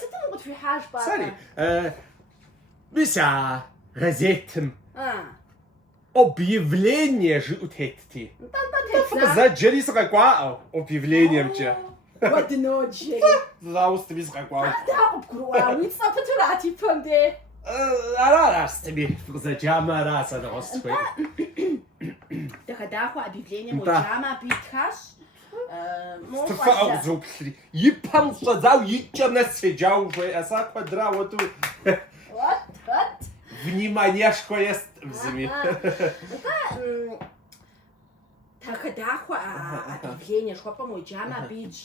Сытым къытхуихьащ папа. Сари, мися газетым объявление жиӏутетти. Фыкъызэджэри сыкъэкӏуаӏэу объявлениемкӏэ. Уэдыноджи. Зауэстыми сыкъэкӏуауэ. Къыбгурыӏуа, уи цӏэ пытурат и пэм де. Ара стыми фыкъызэджамэ ара сэ нэгъуэс сыхуей. Дахэдахуэ объявлением уеджамэ абы итхащ. Фыӏэу къызоплъри. И пэм щӏэдзау икӏэм нэс седжауэ жеӏэ. Са куэдра уэду. Вот. Вниманиешко ест зыми. Дахэдахуэ объявление жыхуэпӏэм уеджамэ абы итщ.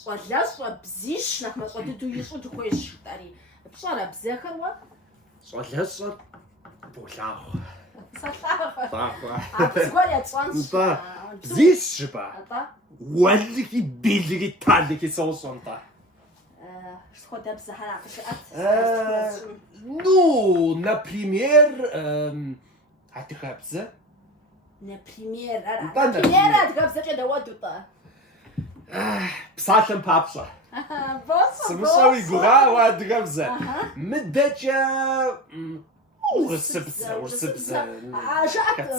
ЩӀалэщӀэ бзищ нэхъ мащӀэ дыдэу ищӀу дыхуейщ жыпӏэри. Пщӏэрэ бзэхэр уэ? ЩӀалэщӀэр болъагъу. Салъагъуэ. Зыгуэр етщӀэнщ. Бзищ жыпӏэ. Уэллыхи, билыхи, талыхи сощӀэ нтӏэ. Схуэдэ бзэхэр къыщыӏэт. Ну, например, адыгэбзэ. Например, Например, адыгэбзэкӏэ дэуэду-тӏэ. Псалъэм папщӏэ. Сымыщӏэу и гугъауэ адыгэбзэ. Мыдэкӏэ урысыбзэ. Жыӏэт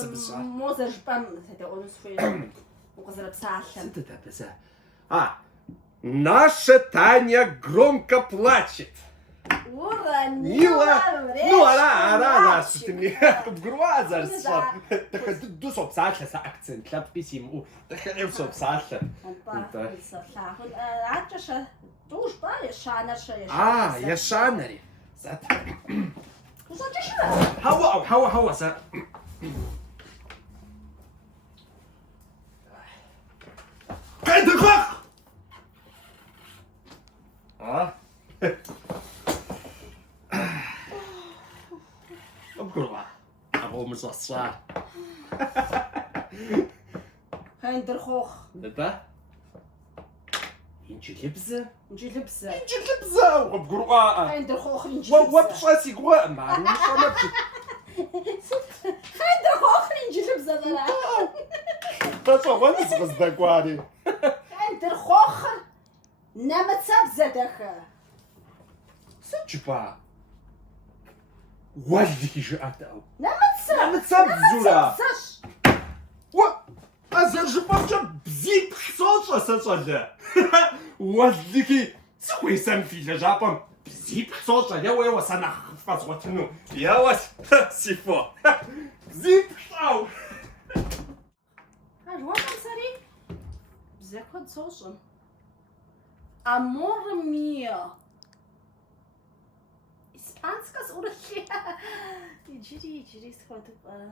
Мозэр жыпӏэм дэӏуэну сыхуейщ. Укъызэрыпсалъэм. Сыт это бзэ? Наша Таня громко плачет. Уронила Ну, ара, сытми. Къыбгурыӏуа зэрысщӏэр. Дахэ дыдэу сопсалъэ сэ акцент лъэпкъи симыӏэу. Дахэ ӏейуэ сопсалъэ. Акӏэщэ тӏу жыпӏэ ещанэрщэ. Ещанэри. Зэт. Ущӏэкӏыжрэ? Хьэуэ, сэ. Къедыхъуэх! Къыбгурыӏуа? Къэвумыщӏэсщӏа? Хендырхъуохъ. Мыбэ? Инджылыбзэ? Инджылыбзэ. Къыбгурыӏуа? Хендырхъуохъ Уэ инджылыбзэ. пщӏэ си гугъэӏым, ар ущӏэмэ Хендырхъуохъ инджылыбзэ зэра. пэщӏэгъуэну сыкъыздэкӏуари. Хендырхъуохъыр нэмыцэбзэ дахэ. Сыт жыпӏа? Уэллыхи жыӏэтэӏэу. Нэмыцэбзура? Уэ, зэрыжыпӏэмкӏэ бзипхъ сощӏэ сэ щӏалэ. Уэллыхи сыхуейсэм фи лэжьапӏэм бзипхъ сощӏэ. Еуэ, сэ нэхъ фӏэзгъуэтыну. Еуэ, си фо. Бзипхъ! Жыхуэпӏэм сэри бзэ куэд сощӏэ. Amore mio. Испанскэ сӏурылъи. Иджыри схуэдыпӏэ.